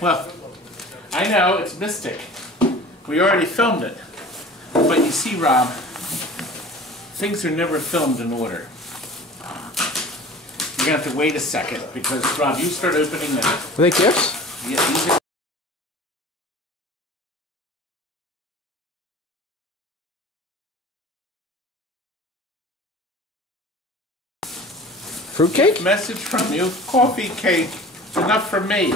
Well, I know, it's Mystic. We already filmed it. But you see, Rob, things are never filmed in order. You're going to have to wait a second, because, Rob, you start opening that. Are they gifts? Yeah, these are... Fruitcake? Message from you. Coffee cake. Enough for me.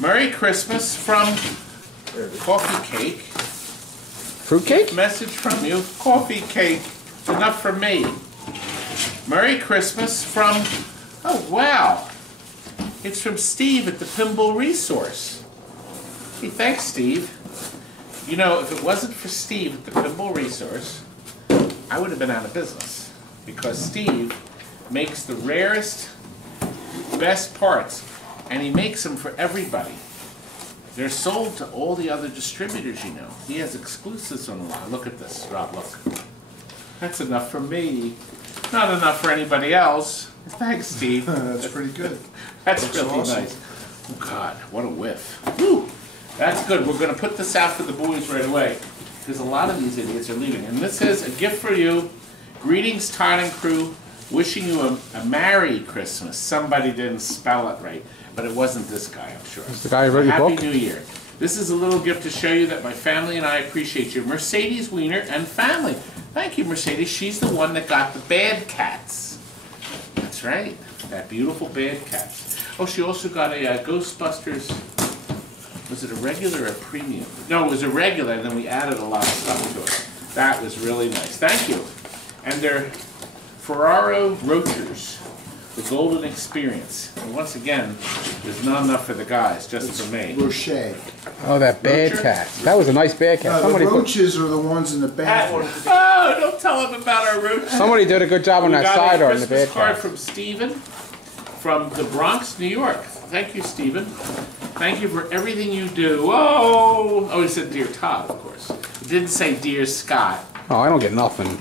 Merry Christmas from Coffee Cake. Fruitcake? Message from you. Coffee cake. Enough for me. Merry Christmas from... Oh, wow. It's from Steve at the Pinball Resource. Hey, thanks, Steve. You know, if it wasn't for Steve at the Pinball Resource, I would have been out of business. Because Steve makes the rarest, best parts, and he makes them for everybody. They're sold to all the other distributors, you know. He has exclusives on the line. Look at this, Rob, look. That's enough for me. Not enough for anybody else. Thanks, Steve. That's pretty good. That's really awesome. Nice. Oh, God, what a whiff. Whew. That's good. We're going to put this out for the boys right away, because a lot of these idiots are leaving. And this is a gift for you. Greetings, Todd and crew. Wishing you a Merry Christmas. Somebody didn't spell it right, but it wasn't this guy, I'm sure. It's the guy who wrote your book? Happy New Year. This is a little gift to show you that my family and I appreciate you. Mercedes Wiener and family. Thank you, Mercedes. She's the one that got the bad cats. That's right. That beautiful bad cats. Oh, she also got a Ghostbusters. Was it a regular or a premium? No, it was a regular, and then we added a lot of stuff to it. That was really nice. Thank you. And they're Ferraro Roachers, the Golden Experience. And once again, there's not enough for the guys, just for me. Rocher. Oh, that bad Rocher? cat. That was a nice bad cat. No, the roaches are the ones in the bathroom. Oh, don't tell them about our roaches. Somebody did a good job on that sidearm in the bad cat. Card cat. from Stephen from the Bronx, New York. Thank you, Stephen. Thank you for everything you do. Oh, he said Dear Todd, of course. He didn't say Dear Scott. Oh, I don't get nothing.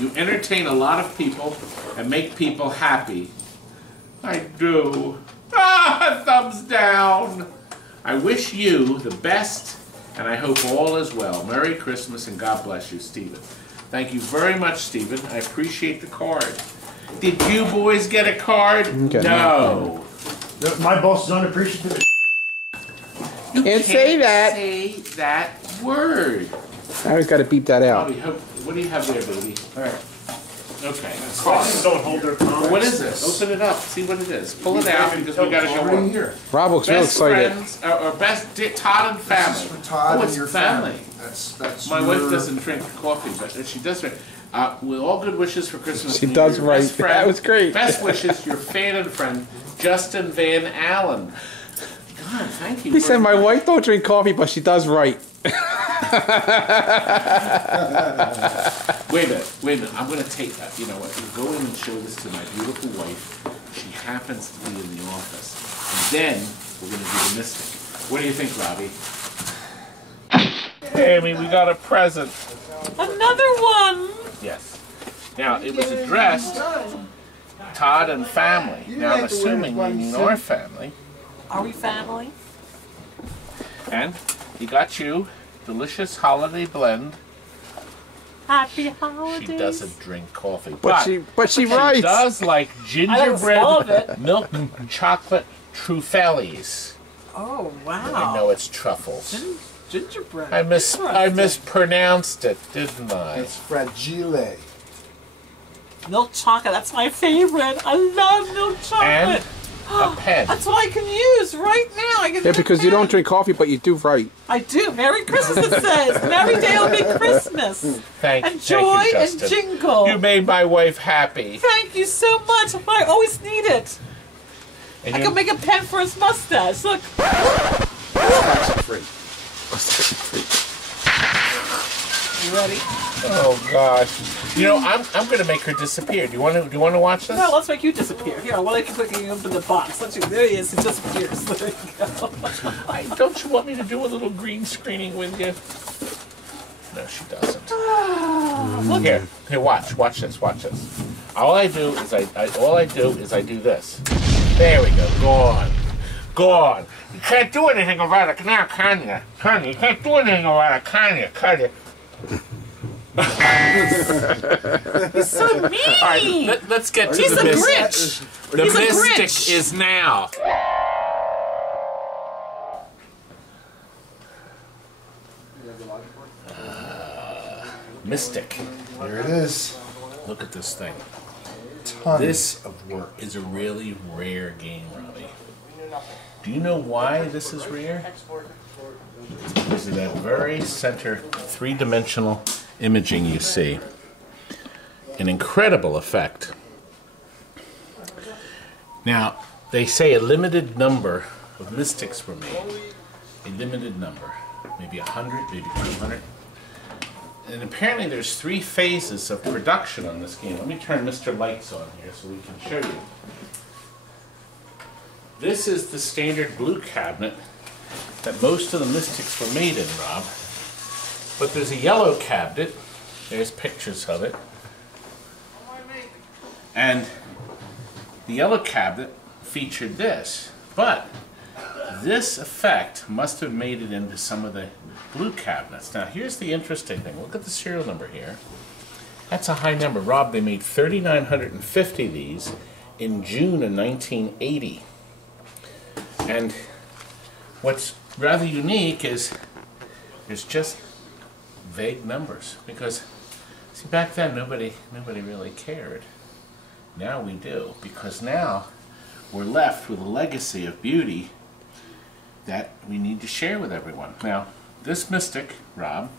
You entertain a lot of people and make people happy. I do. Thumbs down. I wish you the best, and I hope all is well. Merry Christmas, and God bless you, Stephen. Thank you very much, Stephen. I appreciate the card. Did you boys get a card? Okay. No. My boss is unappreciative. You Can't say that. Say that word. Now he's got to beep that out. Bobby, what do you have there, baby? All right. Okay. Don't hold their comments. What is this? Open it up. See what it is. Pull it out because we got to go on. Here. Rob looks real Best excited. friends, or best Todd and family. This is for Todd oh, and your family. That's My your... wife doesn't drink coffee, but she does drink. With all good wishes for Christmas. She does your right. Best friend, That was great. Best wishes, your fan and friend, Justin Van Allen. God, thank you. He said, my wife don't drink coffee, but she does right. Wait a minute. I'm going to take that. You know what? We'll go in and show this to my beautiful wife. She happens to be in the office. And then we're going to do the Mystic. What do you think, Robbie? Amy, we got a present. Another one! Yes. Now, it was addressed Todd and family. Now, I'm assuming you mean our family. Are we family? And he got you delicious holiday blend. Happy holidays. She doesn't drink coffee, But she writes. She does like I don't smell of gingerbread it. milk chocolate truffles. Oh, wow. I know it's truffles. Gingerbread. I mispronounced it, didn't I? It's fragile. Milk chocolate, that's my favorite. I love milk chocolate. And a pen. That's what I can use right now. I can Yeah, because you don't drink coffee, but you do right. I do. Merry Christmas, it says. Merry day will be Christmas. Thank And you, joy and Justin. jingle. You made my wife happy. Thank you so much. I always need it. And I can make a pen for his mustache. Look. Free. You ready? Oh gosh. You know, I'm gonna make her disappear. Do you want to watch this? No, let's make you disappear. Here, while I can quickly open the box. Let's see. There he is. He disappears. There you go. Don't you want me to do a little green screening with you? No, she doesn't. Here, watch this. All I do is I do this. There we go. Gone. God. You can't do anything about it now, can you? Can you? You can't do anything about it, can you? Can you? He's so mean. All right, let's get to He's the a mystic. Grinch. The He's a mystic Grinch. is now. Mystic. There it is. Look at this thing. Tons This of work. is a really rare game, Robbie. Do you know why this is rare? It's because of that very center three-dimensional imaging you see. An incredible effect. Now, they say a limited number of mystics were made. A limited number. Maybe 100, maybe 200. And apparently there's 3 phases of production on this game. Let me turn Mr. Lights on here so we can show you. This is the standard blue cabinet that most of the mystics were made in, Rob. But there's a yellow cabinet. There's pictures of it. And the yellow cabinet featured this. But this effect must have made it into some of the blue cabinets. Now here's the interesting thing. Look at the serial number here. That's a high number. Rob, they made 3,950 of these in June of 1980. And what's rather unique is there's just vague numbers. Because, see, back then nobody really cared. Now we do. Because now we're left with a legacy of beauty that we need to share with everyone. Now, this Mystic, Rob,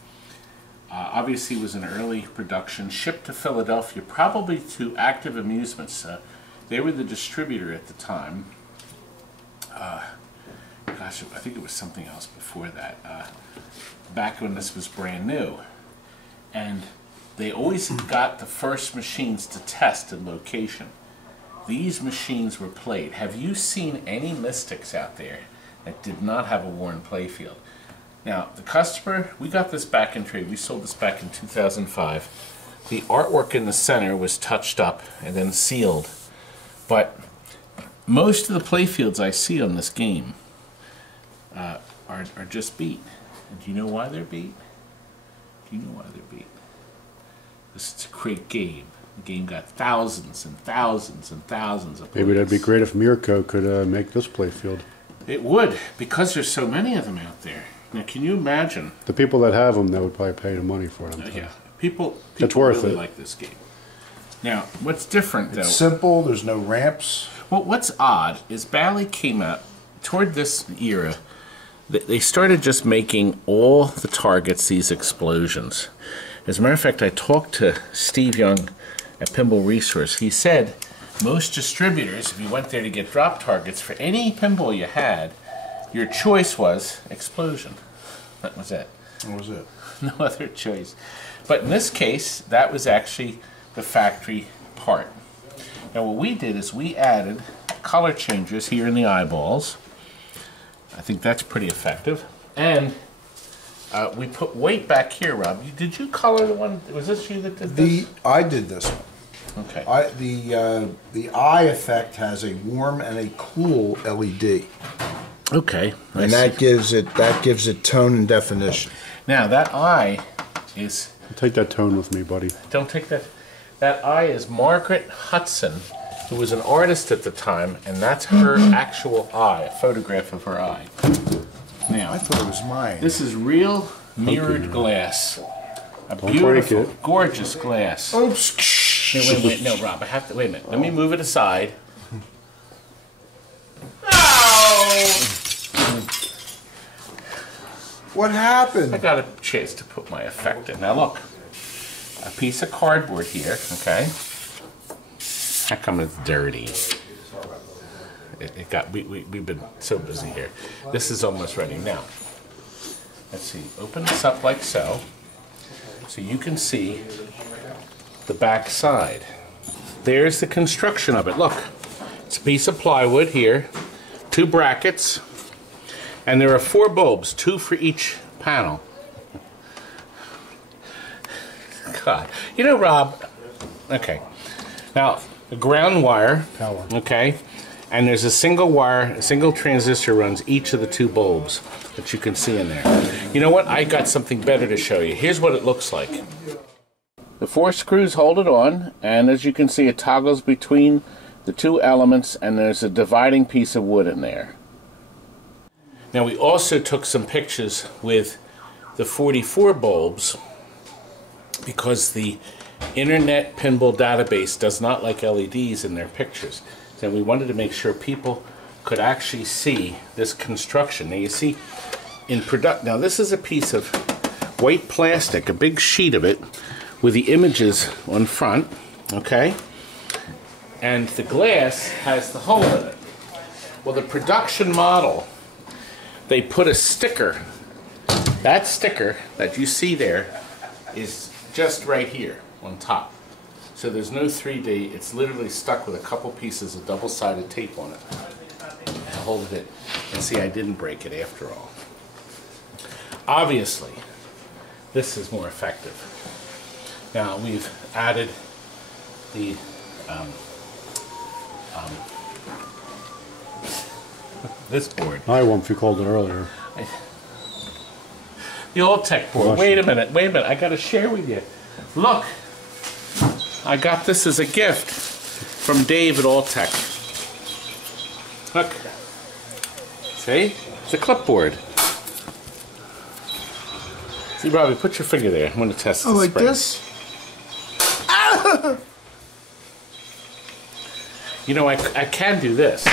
obviously was an early production, shipped to Philadelphia, probably to Active Amusements. They were the distributor at the time. Gosh, I think it was something else before that. Back when this was brand new. And they always got the first machines to test in location. These machines were played. Have you seen any Mystics out there that did not have a worn playfield? Now, the customer, we got this back in trade. We sold this back in 2005. The artwork in the center was touched up and then sealed. But most of the playfields I see on this game are just beat. And do you know why they're beat? Do you know why they're beat? This is a great game. The game got thousands and thousands and thousands of plays. Maybe that'd be great if Mirko could make this playfield. It would, because there's so many of them out there. Now, can you imagine? The people that have them, that would probably pay the money for them. Yeah, people That's worth really it. like this game. Now, what's different though? It's simple. There's no ramps. Well, what's odd is Bally came out toward this era. They started just making all the targets these explosions. As a matter of fact, I talked to Steve Young at Pinball Resource. He said most distributors, if you went there to get drop targets for any pinball you had, your choice was explosion. That was it. What was it? No other choice. But in this case, that was actually the factory part. Now what we did is we added color changes here in the eyeballs. I think that's pretty effective. And we put weight back here, Rob. Did you color the one? Was this you that did this? I did this one. Okay. The eye effect has a warm and a cool LED, Okay. I and see. that gives it tone and definition. Now that eye is. Take that tone with me, buddy. Don't take that. That eye is Margaret Hudson, who was an artist at the time, and that's her actual eye, a photograph of her eye. Now, I thought it was mine. this is real mirrored glass. A break beautiful, it. gorgeous glass. Oops. Wait, no, Rob, I have to, wait a minute. Let me move it aside. What I happened? got a chance to put my effect in. Now look, a piece of cardboard here, okay? How come it's dirty? It got, we've been so busy here. This is almost ready. Now, let's see, open this up like so you can see the back side. There's the construction of it. Look, it's a piece of plywood here, 2 brackets, and there are 4 bulbs, 2 for each panel. God, you know, Rob, okay, now the ground wire, Power. okay, And there's a single wire, a single transistor runs each of the two bulbs that you can see in there. You know what? I got something better to show you. Here's what it looks like. The 4 screws hold it on, and as you can see, it toggles between the two elements, and there's a dividing piece of wood in there. Now, we also took some pictures with the 44 bulbs because the Internet Pinball Database does not like LEDs in their pictures. And we wanted to make sure people could actually see this construction. Now you see, now this is a piece of white plastic, a big sheet of it, with the images on front, okay? And the glass has the hole in it. Well, the production model, they put a sticker. That sticker that you see there is just right here on top. So there's no 3D, it's literally stuck with a couple pieces of double-sided tape on it to hold it in. And see, I didn't break it after all. Obviously, this is more effective. Now we've added the this board. I won't you called it earlier. The old tech board. Wait a minute, I gotta share with you. Look! I got this as a gift from Dave at Alltech. Look. See? It's a clipboard. See, Robbie, put your finger there. I'm going to test this. Oh, like spring. this? You know, I can do this.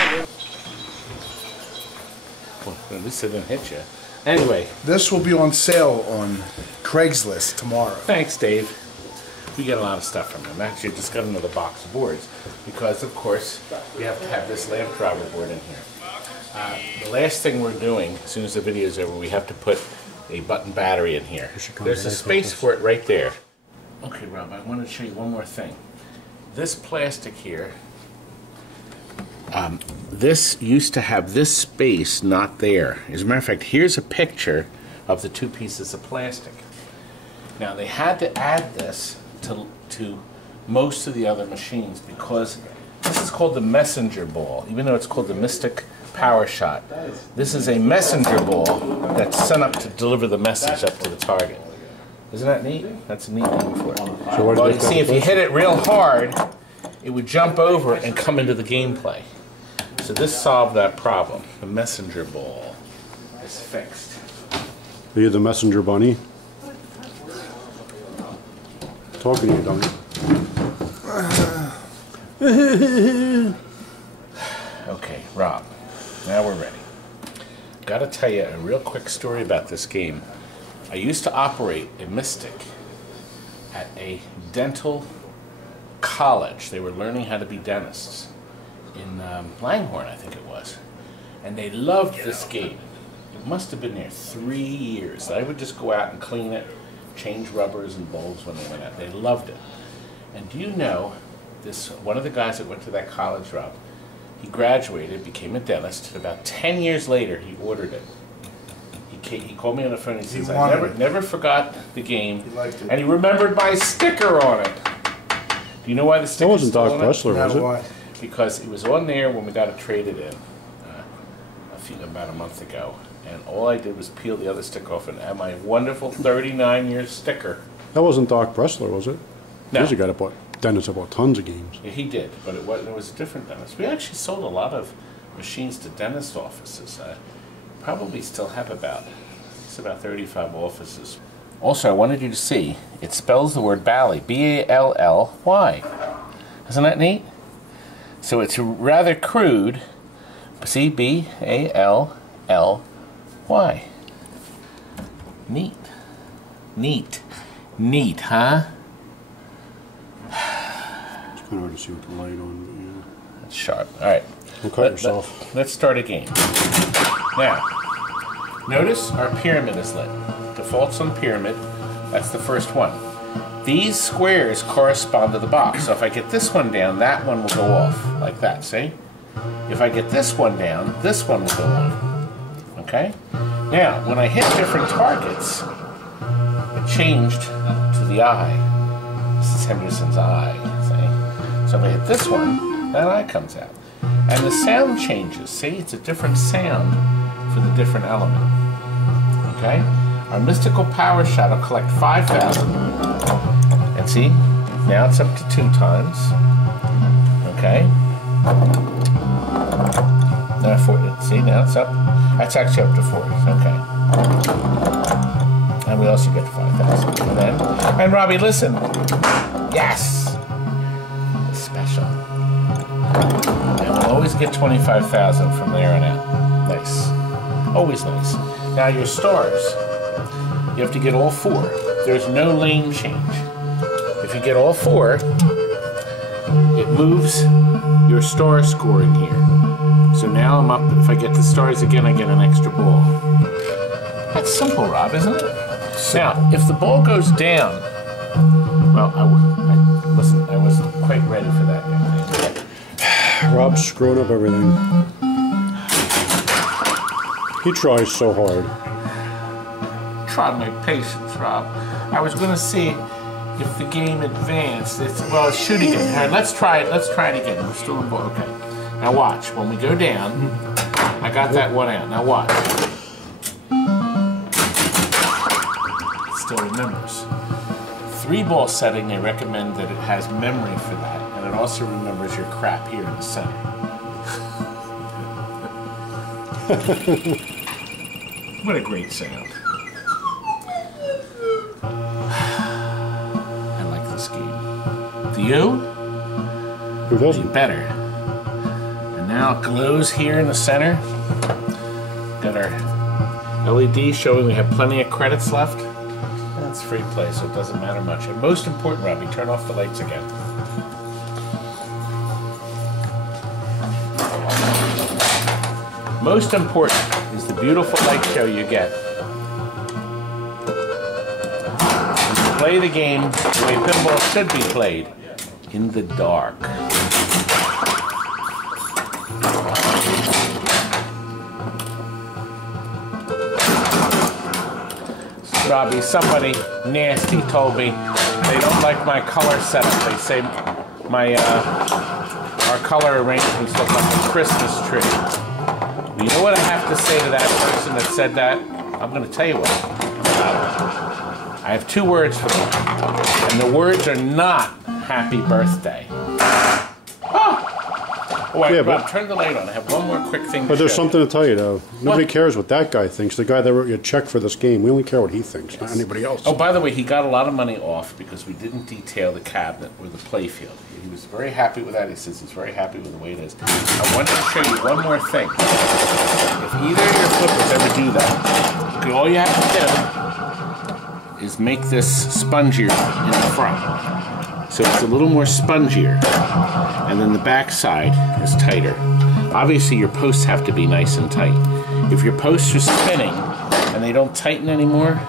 Well, at least it didn't hit you. Anyway. This will be on sale on Craigslist tomorrow. Thanks, Dave. We get a lot of stuff from him. Actually, I just got another box of boards because, of course, we have to have this lamp driver board in here. The last thing we're doing, as soon as the video is over, we have to put a button battery in here. There's a space for it right there. Okay, Rob, I want to show you one more thing. This plastic here, this used to have this space not there. As a matter of fact, here's a picture of the two pieces of plastic. Now, they had to add this to most of the other machines because this is called the messenger ball, even though it's called the Mystic Power Shot. This is a messenger ball that's sent up to deliver the message up to the target. Isn't that neat? That's a neat name for it. So what Well, you see, if you hit it real hard, it would jump over and come into the gameplay. So this solved that problem. The messenger ball is fixed. Are you the messenger bunny? Talking to you, dummy. Okay, Rob, now we're ready. Gotta tell you a real quick story about this game. I used to operate a Mystic at a dental college. They were learning how to be dentists in Langhorne, I think it was. And they loved this game. It must have been there 3 years. I would just go out and clean it, change rubbers and bulbs when they went out. They loved it. And do you know, one of the guys that went to that college, Rob, he graduated, became a dentist, and about 10 years later he ordered it. He called me on the phone and he says, I never forgot the game, and he remembered my sticker on it. Do you know why the sticker That wasn't Doc Bressler, was it? Why? Because it was on there when we got it traded in about a month ago, and all I did was peel the other sticker off and add my wonderful 39-year sticker. That wasn't Doc Bressler, was it? No. He's a guy that bought dentists that bought tons of games. Yeah, he did, but it was a different dentist. We actually sold a lot of machines to dentist offices. I probably still have about 35 offices. Also, I wanted you to see, it spells the word Bally, B-A-L-L-Y. Isn't that neat? So it's rather crude. See, B-A-L-L-Y. Neat. Neat. Neat, huh? It's kind of hard to see with the light on, but yeah. That's sharp. All right. Don't cut yourself. Let's start a game. Now, notice our pyramid is lit. Defaults on pyramid. That's the first one. These squares correspond to the box. So if I get this one down, that one will go off. Like that, see? If I get this one down, this one will go off. Okay? Now, when I hit different targets, it changed to the eye. This is Henderson's eye, see? So if I hit this one, that eye comes out. And the sound changes. See, it's a different sound for the different element. Okay? Our mystical power shot will collect 5,000. And see, now it's up to 2 times. Okay? Now see, now it's up. That's actually up to 40. Okay. And we also get 5,000. And then, and Robbie, listen. Yes! It's special. And we'll always get 25,000 from there on out. Nice. Always nice. Now your stars, you have to get all 4. There's no lane change. If you get all 4, it moves your star score in here. So now I'm up, if I get the stars again, I get an extra ball. That's simple, Rob, isn't it? Now, if the ball goes down, well, I wasn't quite ready for that. Rob's screwing up everything. He tries so hard. Try my patience, Rob. I was going to see if the game advanced. It's shooting it. All right, let's try it. Let's try it again. We're still in ball. Okay. Now watch. When we go down, I got that one out. Now watch. It still remembers. 3-ball setting, they recommend that it has memory for that, and it also remembers your crap here in the center. What a great sound. I like this game. Do you? Who doesn't? Better. And now it glows here in the center. Got our LED showing we have plenty of credits left. That's free play, so it doesn't matter much. And most important, Robbie, turn off the lights again. Most important is the beautiful light show you get. You play the game the way pinball should be played, in the dark. Robbie, somebody nasty told me they don't like my color setup. They say our color arrangements look like a Christmas tree. You know what I have to say to that person that said that? I'm going to tell you what. I have 2 words for them. And the words are not happy birthday. Oh, wait, yeah, Rob, turn the light on. I have one more quick thing to But there's show. something to tell you, though. Nobody What? cares what that guy thinks. The guy that wrote you a check for this game. We only care what he thinks, not anybody else. Oh, by the way, he got a lot of money off because we didn't detail the cabinet or the playfield. He was very happy with that. He says he's very happy with the way it is. I wanted to show you one more thing. If either of your flippers ever do that, all you have to do is make this spongier in the front. So it's a little more spongier. And then the back side is tighter. Obviously, your posts have to be nice and tight. If your posts are spinning and they don't tighten anymore,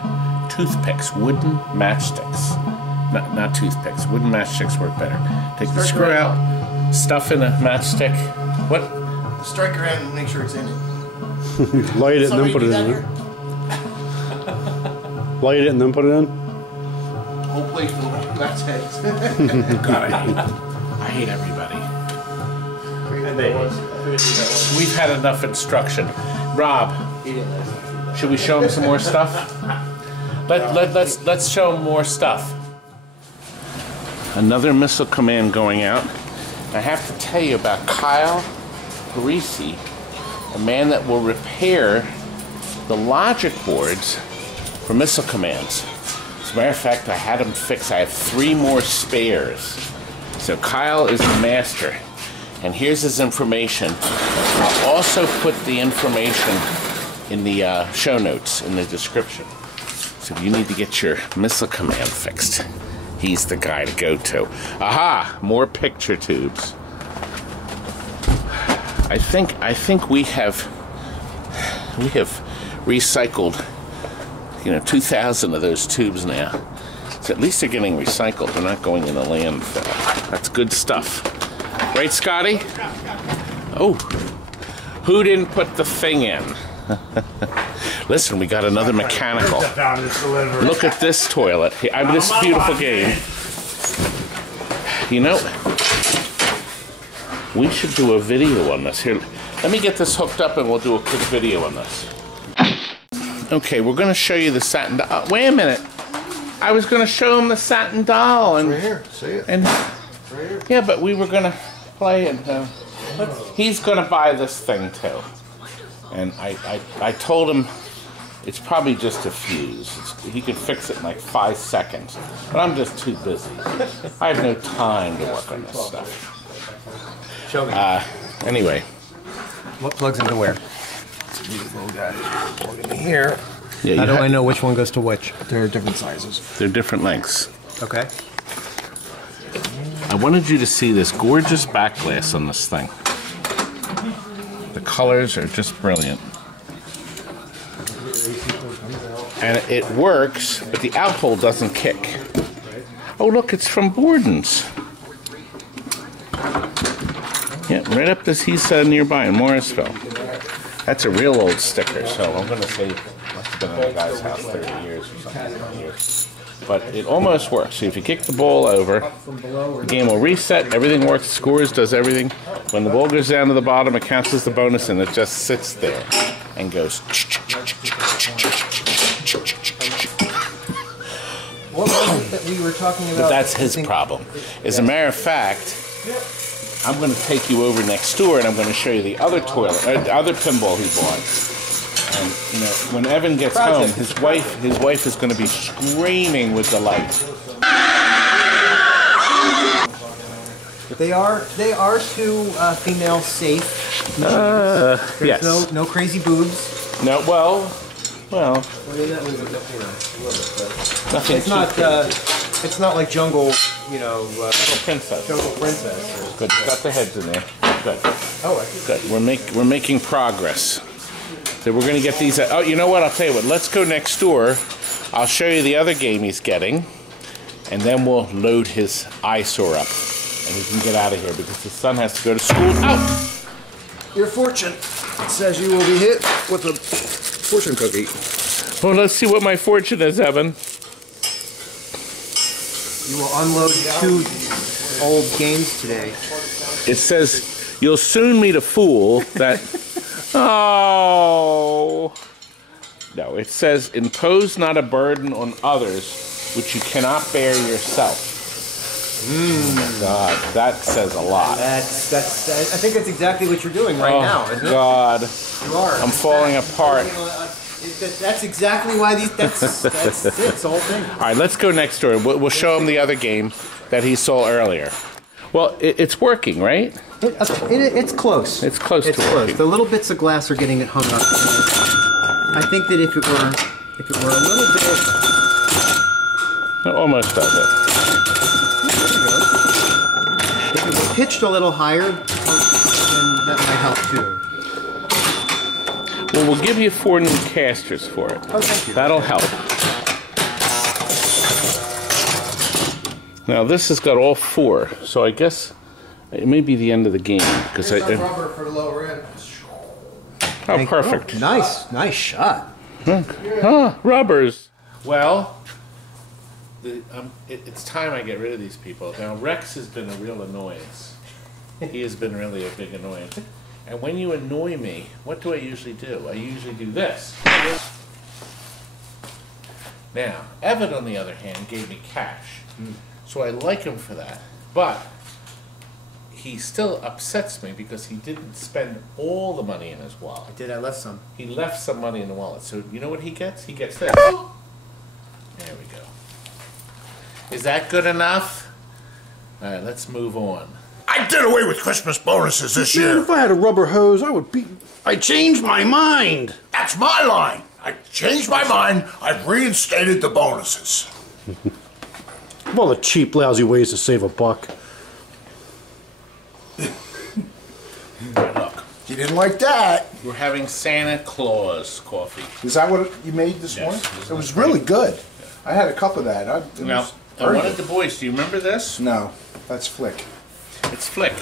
toothpicks, wooden matchsticks. Not toothpicks, wooden matchsticks work better. Take the screw out, stuff in a matchstick. What? Strike your hand and make sure it's in it. Light it and then put it in. Light it and then put it in? Whole place full of that's heads. God, I hate everybody. We've had enough instruction. Rob, should we show him some more stuff? Let's show him more stuff. Another missile command going out. I have to tell you about Kyle Parisi, a man that will repair the logic boards for missile commands. As a matter of fact, I had him fix. I have 3 more spares. So Kyle is the master. And here's his information. I'll also put the information in the show notes, in the description. So if you need to get your missile command fixed, he's the guy to go to. Aha! More picture tubes. I think we have recycled, 2,000 of those tubes now. So at least they're getting recycled. They're not going in the landfill. That's good stuff. Right, Scotty? Oh, who didn't put the thing in? Listen, we got another mechanical. Look at this toilet. I mean, this beautiful game. We should do a video on this. Here, let me get this hooked up and we'll do a quick video on this. Okay, we're going to show you the satin doll. Wait a minute. I was going to show him the satin doll. And, Right here, see it? And, Right here. yeah, but we were going to play and he's going to buy this thing too. And I told him it's probably just a fuse. He could fix it in like 5 seconds. But I'm just too busy. I have no time to work on this stuff. Show me. Anyway. What plugs into where? Plug in here. Yeah, How do I know which one goes to which? There are different sizes. They're different lengths. Okay. I wanted you to see this gorgeous backglass on this thing. The colors are just brilliant. And it works, but the out hole doesn't kick. Oh, look, it's from Borden's. Yeah, right up this, he's nearby in Morrisville. That's a real old sticker, so I'm going to say it must have been in the guy's house 30 years or something. But it almost works. So if you kick the ball over, the game will reset, everything works, scores, does everything. When the ball goes down to the bottom, it counts as the bonus, and it just sits there and goes. What was it that we were talking about? But that's his problem. As a matter of fact, I'm going to take you over next door, and I'm going to show you the other other pinball he bought. And you know, when Evan gets home, his wife is going to be screaming with delight. They are two female safe. There's Yes. no crazy boobs. No, well, nothing. It's not like jungle, Little princess. jungle princess. Good. Got the heads in there. Good. Oh, Good. We're making progress. So we're going to get these. Oh, you know what? I'll tell you what. Let's go next door. I'll show you the other game he's getting, and then we'll load his eyesore up, and he can get out of here because his son has to go to school. Out. Your fortune says you will be hit with a fortune cookie. Well, let's see what my fortune is, Evan. You will unload 2 old games today. It says you'll soon meet a fool that. Oh. No, it says impose not a burden on others which you cannot bear yourself. God, that says a lot. That's. I think that's exactly what you're doing right now, isn't it? God, You are. I'm falling apart. That's exactly why that's it. It's the whole thing. All right, let's go next door. We'll show him the other game that he saw earlier. Well, it's working, right? It's close. It's close It's to close. working. The little bits of glass are getting it hung up. I think that if it were a little bit. It almost does it. If it were pitched a little higher, then that might help too. Well, we'll give you 4 new casters for it. Oh, thank you. That'll help. Now this has got all 4, so I guess it may be the end of the game because Rubber for the lower end. oh, perfect. Nice shot. Huh, rubbers. Well, it's time I get rid of these people. Now Rex has been a real annoyance. He has been really a big annoyance. And when you annoy me, what do I usually do? I usually do this. Now, Evan, on the other hand, gave me cash. So I like him for that. But he still upsets me because he didn't spend all the money in his wallet. I left some. He left some money in the wallet. So you know what he gets? He gets this. There we go. Is that good enough? All right, let's move on. I did away with Christmas bonuses this year. If I had a rubber hose, I would be. I changed my mind. That's my line. I changed my mind. I've reinstated the bonuses. Of all the cheap, lousy ways to save a buck. Look, You didn't like that. we're having Santa Claus coffee. Is that what you made this Yes. morning? It was really good. I had a cup of that. Now, I wanted the boys, do you remember this? No, that's Flick. It's Flick.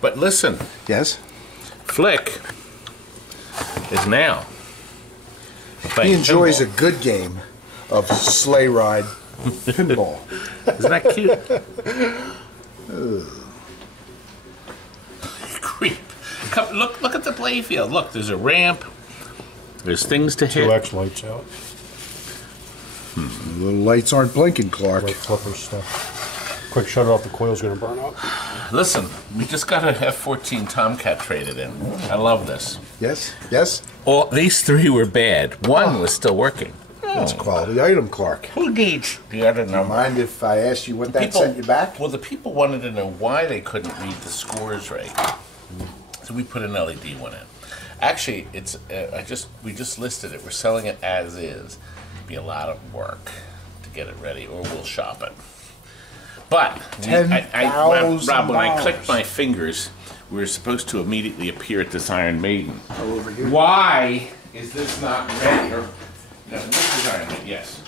But listen, Yes? Flick is now. He playing enjoys a pinball. good game of sleigh ride pinball. Isn't that cute? Look at the play field. Look, there's a ramp. There's things to hit. 2X lights out. The lights aren't blinking, Clark. Like flipper stuff. Quick shut it off, the coil's gonna burn up. Listen, we just got a F-14 Tomcat traded in. I love this. Yes? Yes? All these 3 were bad. One was still working. That's a quality item, Clark. Who needs the other number? Mind if I ask you what that sent you back? Well, the people wanted to know why they couldn't read the scores right. So we put an LED one in. Actually, it's we just listed it. We're selling it as is. It'd be a lot of work to get it ready, or we'll shop it. But Rob, when I clicked my fingers, we were supposed to immediately appear at this Iron Maiden. Oh, over here. Why is this not ready? No, this is Iron Maiden. Yes,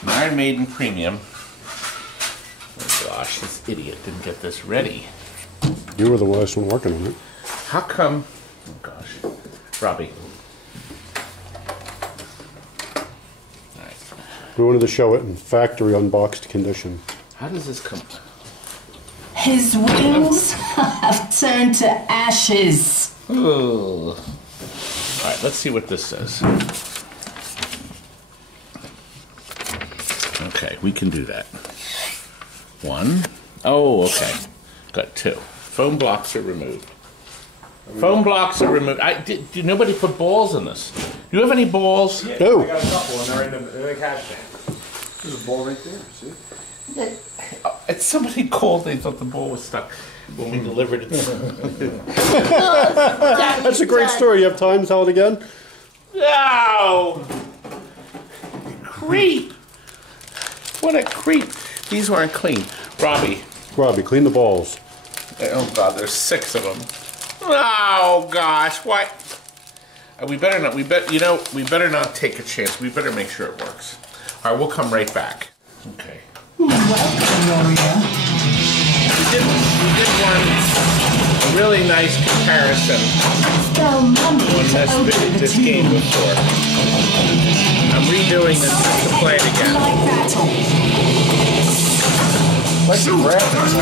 an Iron Maiden Premium. Oh gosh, this idiot didn't get this ready. You were the last one working on it. How come? Oh gosh, Robbie. All right. We wanted to show it in factory unboxed condition. How does this come? His wings have turned to ashes. Ooh. All right, let's see what this says. Okay, we can do that. 1. Oh, okay. Got 2. Foam blocks are removed. Foam blocks are removed. Did nobody put balls in this? Do you have any balls? Yeah, No. I got a couple and they're in the cash can. There's a ball right there, see? And somebody called. They thought the ball was stuck when we delivered it. That's a great story. You have time to tell it again? No! Creep! What a creep. These weren't clean. Robbie. Robbie, clean the balls. Oh God, there's 6 of them. Oh gosh, what? We better not. We better not take a chance. We better make sure it works. All right, we'll come right back. Okay. Welcome, Gloria. We did one a really nice comparison on this game before. I'm redoing this just to play it again. Like the graphics.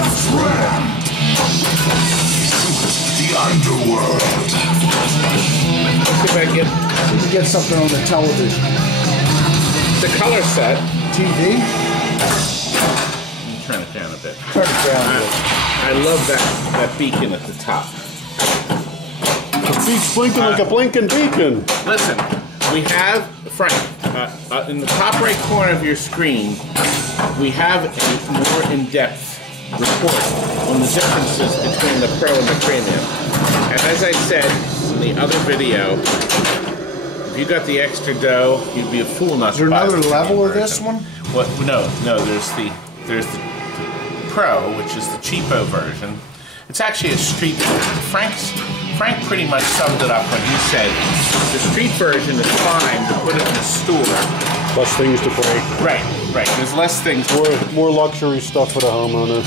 The underworld. Let's see if I can We can get something on the television. the color set. TV? Turn it down a bit. Turn it down a bit. I love that beacon at the top. The beak's blinking like a blinking beacon. Listen, we have, Frank, in the top right corner of your screen, we have a more in-depth report on the differences between the Pro and the Premium. And as I said in the other video, if you got the extra dough, you'd be a fool not to buy the Is there another level of version. this one? What? No, there's the Pro, which is the cheapo version. It's actually a street. Frank pretty much summed it up when he said the street version is fine to put it in the store. Less things to break. Right. There's less things. More luxury stuff for the homeowner.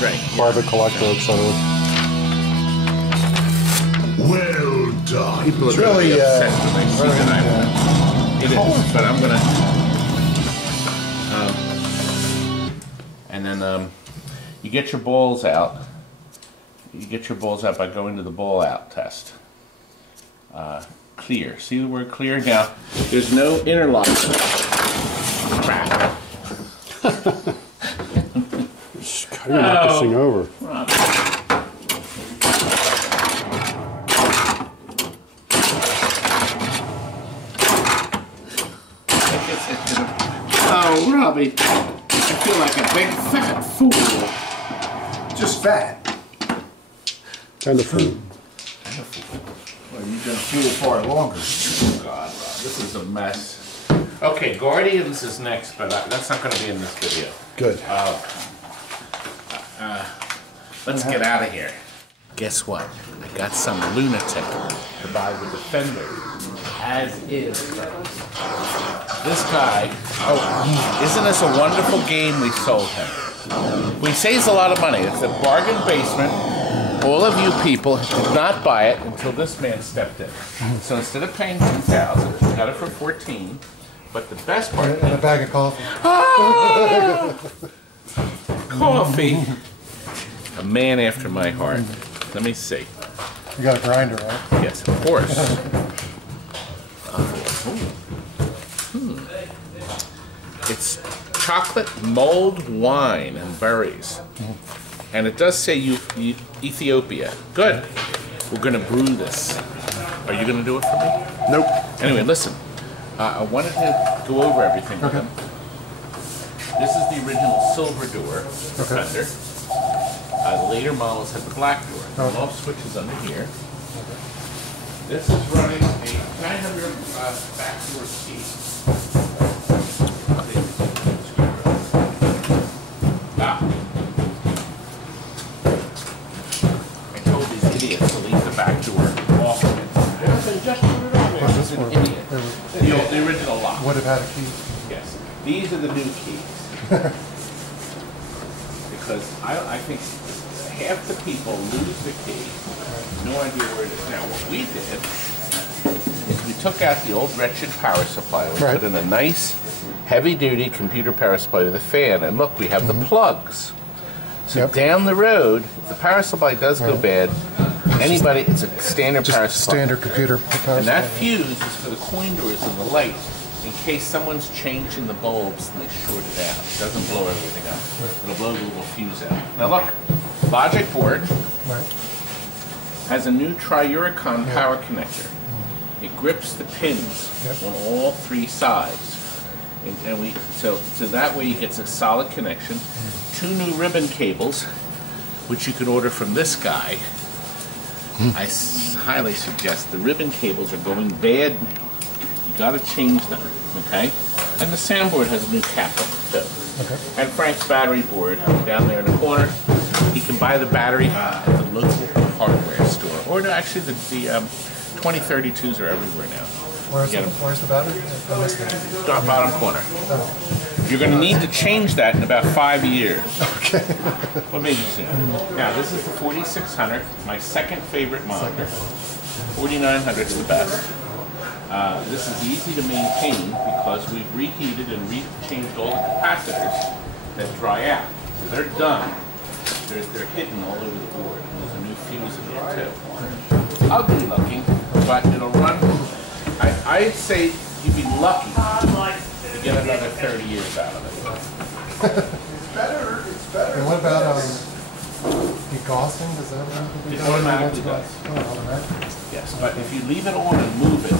Right. Private collector, etc. Well done. People are really, really upset when they see that I won. It is, but I'm gonna. And then you get your balls out. You get your balls out by going to the ball out test. Clear. See the word clear? Now, there's no interlock. Crap. You're knock this thing over. Oh, Robbie. I feel like a big fat fool. Just fat. Kind of food. Well, you've been a fool far longer. Oh, God, Rob. This is a mess. Okay, Guardians is next, but that's not going to be in this video. Good. Let's get out of here. Guess what? I got some lunatic to buy the Defender. As is. This guy, isn't this a wonderful game we sold him? We saved a lot of money. It's a bargain basement. All of you people did not buy it until this man stepped in. So instead of paying $2,000, we got it for $14. But the best part, And a bag of coffee. coffee. A man after my heart. Let me see. You got a grinder, right? Yes, of course. It's chocolate mulled wine and berries. And it does say Ethiopia. Good. We're going to brew this. Are you going to do it for me? Nope. Anyway, listen. I wanted to go over everything with him. This is the original silver door fender. The later models had the black door. The off switch is under here. This is running a 900 back door key. I told these idiots to leave the back door off of it. Just put it on there. This is an idiot. The original lock. Would have had a key. Yes. These are the new keys. Because I think half the people lose the key, no idea where it is. Now, what we did is we took out the old wretched power supply. We put in a nice, heavy-duty computer power supply with a fan, and look, we have the plugs. So down the road, if the power supply does go bad, anybody, it's a standard power supply. Standard computer power supply. And that fuse is for the coin doors and the light, in case someone's changing the bulbs and they short it out. It doesn't blow everything up. It'll blow the little fuse out. Now look, logic board has a new Triuricon power connector. It grips the pins on all three sides. And so that way you get a solid connection. 2 new ribbon cables, which you can order from this guy. I highly suggest the ribbon cables are going bad now. You got to change them, okay? And the soundboard has a new cap on it too. Okay. And Frank's battery board down there in the corner. You can buy the battery at the local hardware store, or no, actually the 2032s are everywhere now. Where's the battery? Bottom corner. You're going to need to change that in about 5 years. Okay. What made you see? Now, this is the 4600, my second favorite monitor. 4900 is the best. This is easy to maintain because we've reheated and changed all the capacitors that dry out. So they're done. They're hidden all over the board. And there's a new fuse in there too. Ugly looking, but it'll run. I'd say you'd be lucky to get another 30 years out of it. It's better. And what about degaussing? Does that have to be done? It automatically does. Oh, automatically. Yes, but if you leave it on and move it,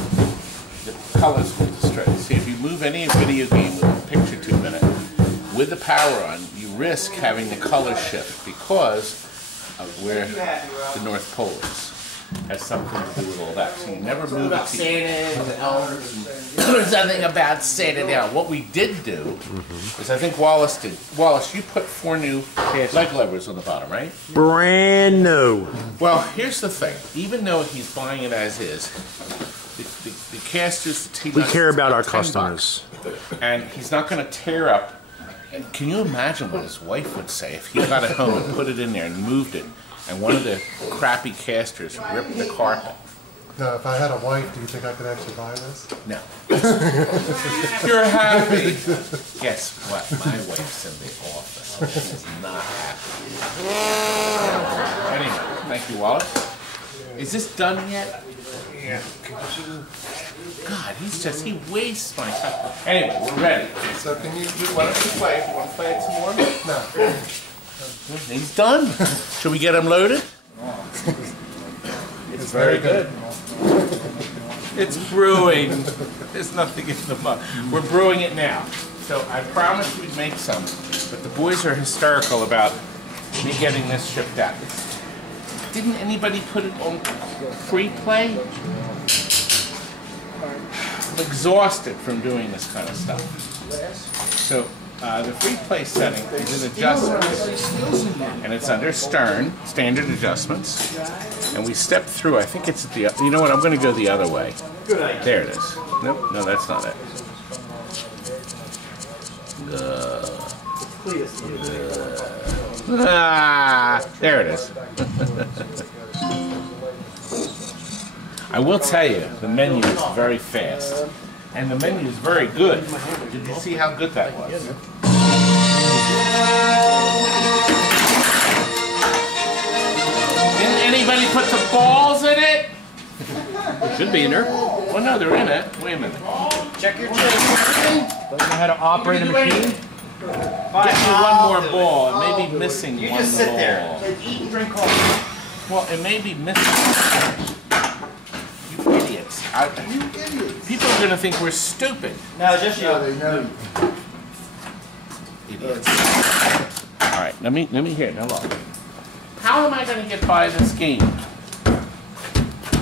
the colors will destroy. See, if you move any video game with a picture tube in it, with the power on, you risk having the color shift because of where the North Pole is. Has something to do with all that. So you never move it. There's nothing about sanding down. What we did do is, I think Wallace did. Wallace, you put 4 new leg levers on the bottom, right? Brand new. Well, here's the thing. Even though he's buying it as is, the casters, We care about our customers. and he's not going to tear up. And can you imagine what his wife would say if he got it home and put it in there and moved it, and one of the crappy casters ripped the carpet? Now, if I had a wife, do you think I could actually buy this? No. You're happy. Guess what? My wife's in the office. She's not happy. Anyway, thank you, Wallace. Is this done yet? Yeah. God, he wastes my time. Anyway, we're ready. So can you do Why don't you play? You want to play it some more? No. He's done. Should we get him loaded? It's very good. It's brewing. There's nothing in the mug. We're brewing it now. So I promised we'd make some, but the boys are hysterical about me getting this shipped out. Didn't anybody put it on free play? I'm exhausted from doing this kind of stuff. So the free play setting is in adjustments, and it's under Stern, standard adjustments, and we step through. I think it's at the, you know what, I'm going to go the other way. There it is. Nope, no, that's not it. There it is. I will tell you, the menu is very fast, and the menu is very good. Did you see how good that was? Didn't anybody put the balls in it? Should be in there. Well, no, they're in it. Wait a minute. Check your chips. Don't you know how to operate a machine? Get me one more ball. It may be missing one ball. You just sit there. Eat and drink coffee. Well, it may be missing. You idiots. You idiots. People are going to think we're stupid. No, just you. No, they know. Idiots. All right, let me hear. Now look. How am I going to get by this game?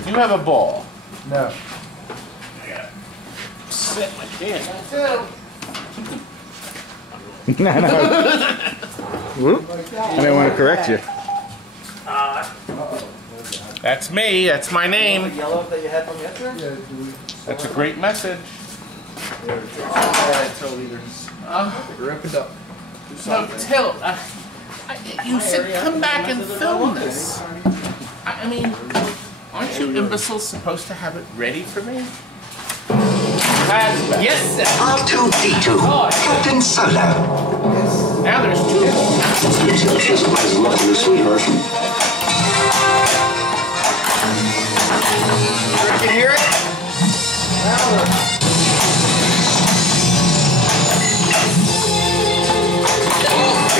You have a ball. No. Sit my pants. No. I didn't want to correct you. That's me. That's my name. Yellow that you had from yesterday? That's a great message. Rip it up. No, Till, you said come back and film this. I mean, aren't you imbeciles supposed to have it ready for me? Yes, sir. R2-D2, Captain Solo. Now there's two more. This is my lucky sweet version. You can hear it?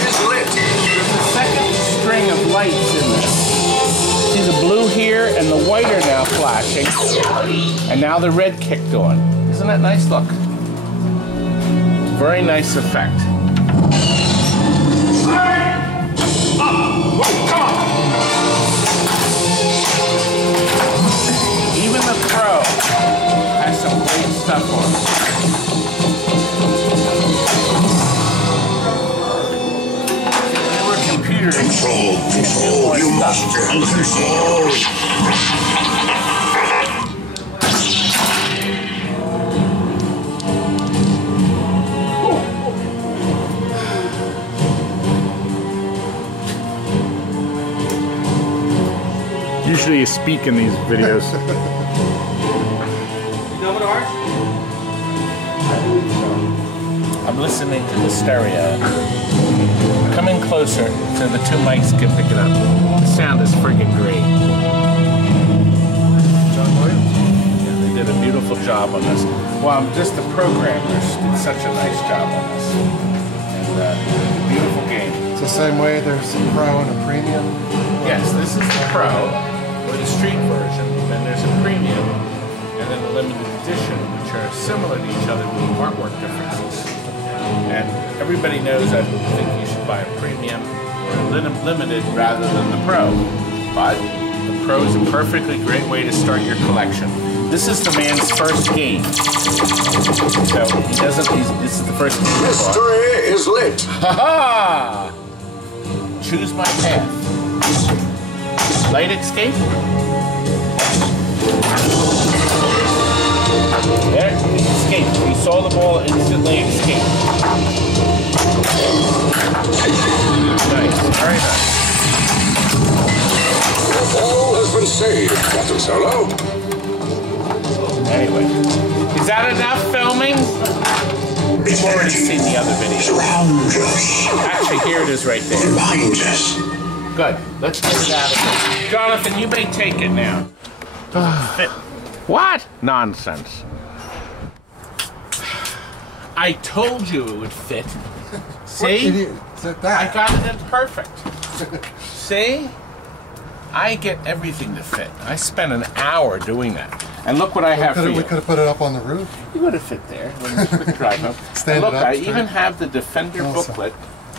It's lit. There's a second string of lights in this. See the blue here and the white are now flashing. And now the red kicked on. Isn't that nice? Look. Very nice effect. Even the Pro has some great stuff on it. They were computers. Control, you must control. Usually you speak in these videos. You know what ours? I'm listening to the stereo. Coming closer so the two mics can pick it up. The sound is friggin' great. John Williams. Yeah, they did a beautiful job on this. Well, just the programmers did such a nice job on this. And beautiful game. It's the same way there's a Pro and a Premium. Yes, this is the Pro, or the Street version. Then there's a Premium, and then the Limited Edition, which are similar to each other with artwork differences. And everybody knows I think you should buy a Premium or a Limited rather than the Pro. But the Pro is a perfectly great way to start your collection. This is the man's first game. So he doesn't, this is the first game he bought. Mystery is lit. Ha ha! Choose my path. Light escape. There, it escaped. We saw the ball instantly escape. Nice, very nice. The ball has been saved, Captain Solo. Anyway, is that enough filming? You've already seen the other video. Surround us. Actually, here it is right there. Remind us. Good. Let's get it out of here. Jonathan, you may take it now. Fit. What? Nonsense. I told you it would fit. See? I got it in perfect. See? I get everything to fit. I spent an hour doing that. And look what I have for you. We could have put it up on the roof. You would have fit there when you quick drive up. Stand look, it up I straight. even have the Defender booklet.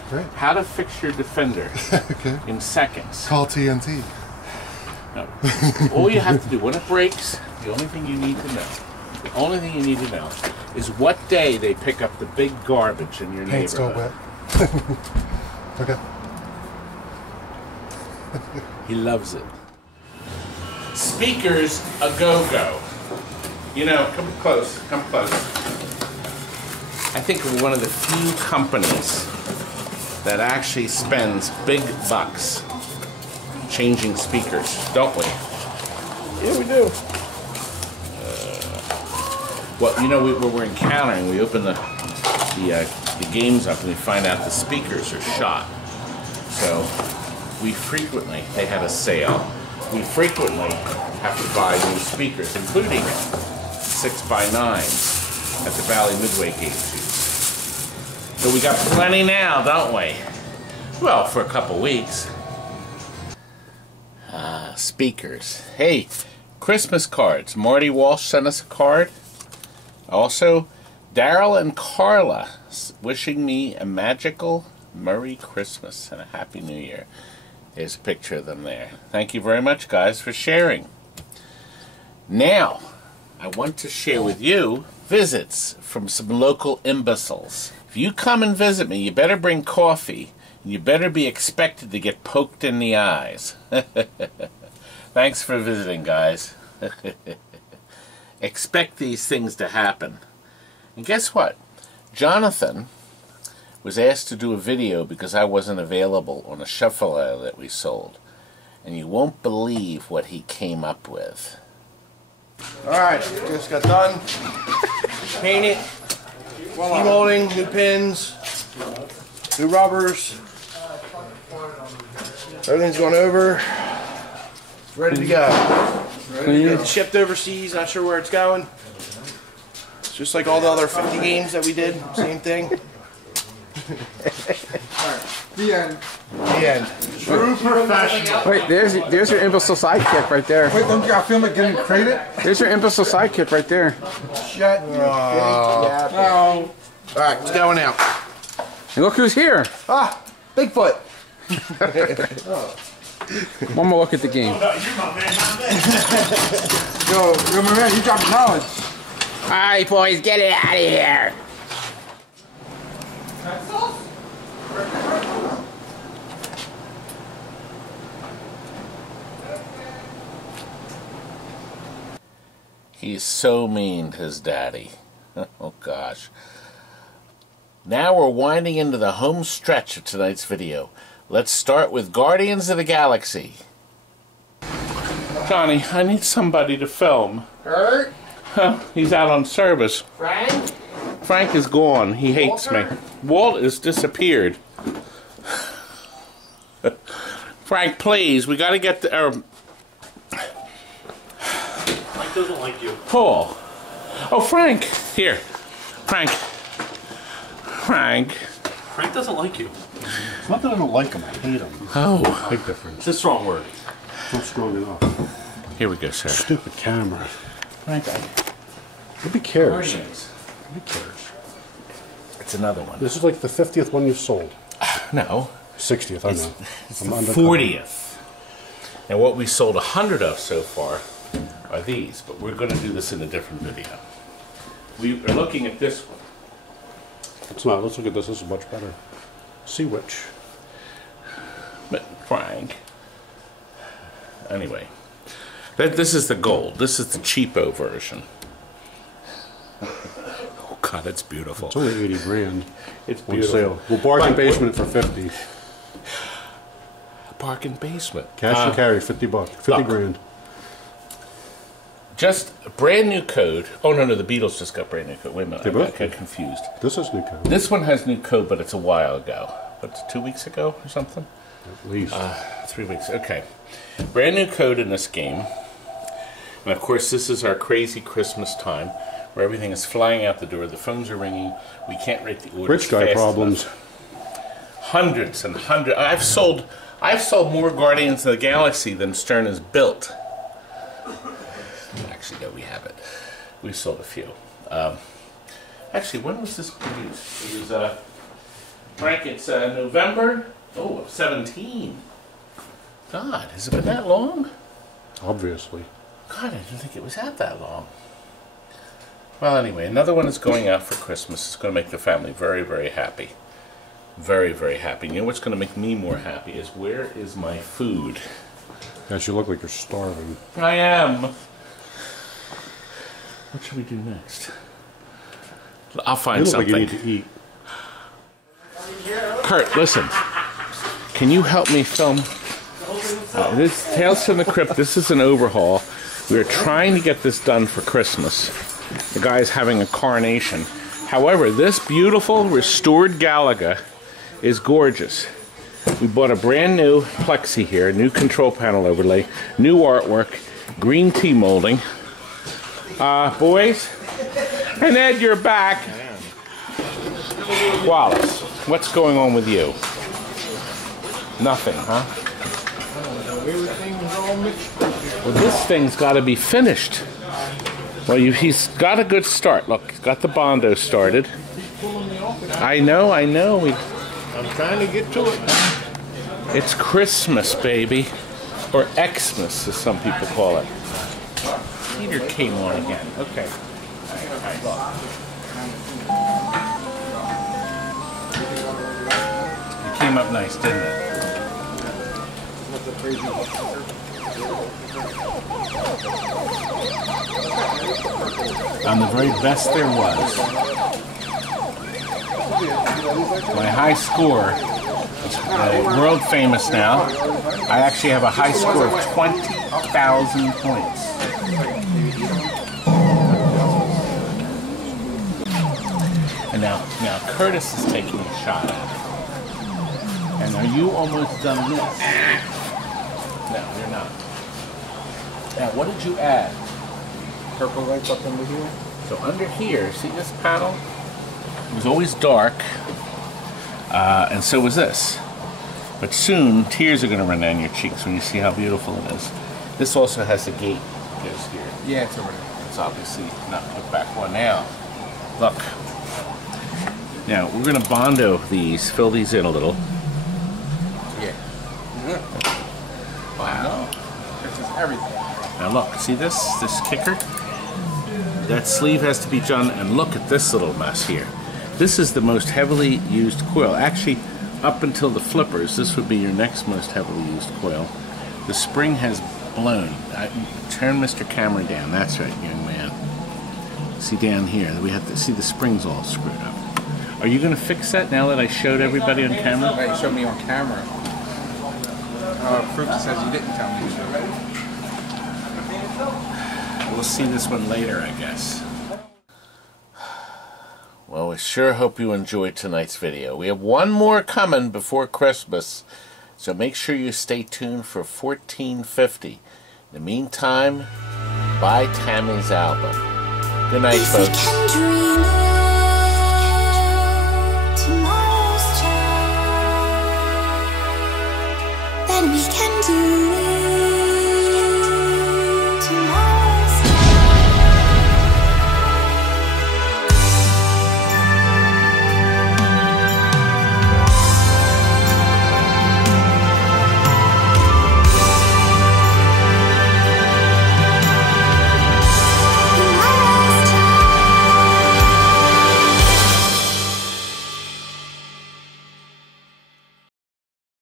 Great. How to fix your Defender Okay. in seconds. Call TNT. No. All you have to do when it breaks, the only thing you need to know, is what day they pick up the big garbage in your Paint's still neighborhood. wet. Okay. He loves it. Speakers a go-go. You know, come close. I think we're one of the few companies that actually spends big bucks changing speakers, don't we? Yeah, we do. Well, you know, what we're encountering, we open the games up and we find out the speakers are shot. So we frequently, they had a sale, we frequently have to buy new speakers, including 6x9s at the Bally Midway game shoes. But we got plenty now, don't we? Well, for a couple weeks. Speakers. Hey, Christmas cards. Marty Walsh sent us a card. Also, Daryl and Carla wishing me a magical Merry Christmas and a Happy New Year. There's a picture of them there. Thank you very much, guys, for sharing. Now, I want to share with you visits from some local imbeciles. If you come and visit me, you better bring coffee, and you better be expected to get poked in the eyes. Thanks for visiting, guys. Expect these things to happen. And guess what? Jonathan was asked to do a video because I wasn't available on a shuffle that we sold. And you won't believe what he came up with. Alright, just got done. Paint it. Demolding, new pins, new rubbers. Everything's going over. Ready to go. Ready to get shipped overseas, not sure where it's going. It's just like all the other 50 games that we did, same thing. The end. The end. True professional. Wait, there's your imbecile sidekick right there. Wait, don't you got film it getting crated? There's your imbecile sidekick right there. Shut your Alright, it's going out. And look who's here. Ah, Bigfoot. One more look at the game. Yo, my man, you dropped knowledge. Alright, boys, get it out of here. He's so mean to his daddy. Oh gosh. Now we're winding into the home stretch of tonight's video. Let's start with Guardians of the Galaxy. Johnny, I need somebody to film. Kurt? He's out on service. Frank? Frank is gone. He hates me. Walt has disappeared. Frank, please, we gotta get the... Mike doesn't like you. Paul. Oh, Frank. Here. Frank. Frank. Frank doesn't like you. It's not that I don't like him, I hate him. Oh. Big difference. It's a strong word. It's not strong enough. Here we go, sir. Stupid camera. Frank, Who cares? Who cares? It's another one. This is like the 50th one you've sold. No. 60th, I know. It's the 40th. And what we sold 100 of so far are these, but we're going to do this in a different video. We are looking at this one. It's not. Let's look at this. This is much better. Sea Witch. But Frank. Anyway, this is the gold. This is the cheapo version. Oh God, it's beautiful. It's only 80 grand. It's on beautiful. sale. We'll bargain basement for 50. Bargain basement. Cash and carry, 50 bucks. 50 grand. Just a brand new code. Oh no, the Beatles just got brand new code. Wait a minute, They I both got did. confused. This is new code. This one has new code, but it's a while ago. What's 2 weeks ago or something? At least. 3 weeks. Okay. Brand new code in this game. And of course, this is our crazy Christmas time, where everything is flying out the door. The phones are ringing. We can't rate the orders. Rich guy fast problems. enough. Hundreds and hundreds. I've sold more Guardians of the Galaxy than Stern has built. Actually, no, we haven't. We've sold a few. Actually, when was this produced? It was, Frank, it's November, of 17. God, has it been that long? Obviously. God, I didn't think it was that long. Well, anyway, another one is going out for Christmas. It's going to make the family very, very happy. Very, very happy. You know what's going to make me more happy is, where is my food? Yes, you look like you're starving. I am. What should we do next? I'll find You look something. like you need to eat. Kurt, listen. Can you help me film? This Tales from the Crypt, this is an overhaul. We are trying to get this done for Christmas. The guy's having a coronation. However, this beautiful restored GALAGA is gorgeous. We bought a brand new plexi here, new control panel overlay, new artwork, green tea molding. Boys, and Ed, you're back. Wallace, what's going on with you? Nothing, huh? Well, this thing's got to be finished. Well, he's got a good start. Look, he's got the Bondo started. I know. I'm trying to get to it. It's Christmas, baby. Or Xmas, as some people call it. Heater came on again. Okay. It came up nice, didn't it? I'm the very best there was. My high score is world famous now. I actually have a high score of 20,000 points. And now Curtis is taking a shot at it. And are you almost done this? No, you're not. Now, what did you add? Purple lights up under here? So under here, see this panel? It was always dark, and so was this. But soon, tears are going to run down your cheeks when you see how beautiful it is. This also has a gate that goes here. Yeah, it's over there. It's obviously not put back one now. Look. Now, we're going to Bondo these, fill these in a little. Yeah. Wow. This is everything. Now look, see this kicker? That sleeve has to be done, and look at this little mess here. This is the most heavily used coil. Actually, up until the flippers, this would be your next most heavily used coil. The spring has blown. Turn Mr. Camera down. That's right, young man. See down here, we have to see the springs all screwed up. Are you going to fix that now that I showed everybody on camera? You showed me on camera. Proof says you didn't tell me. We'll see this one later, I guess. Well, we sure hope you enjoyed tonight's video. We have one more coming before Christmas, so make sure you stay tuned for 1450. In the meantime, buy Tammy's album. Good night, folks. Then we can do it.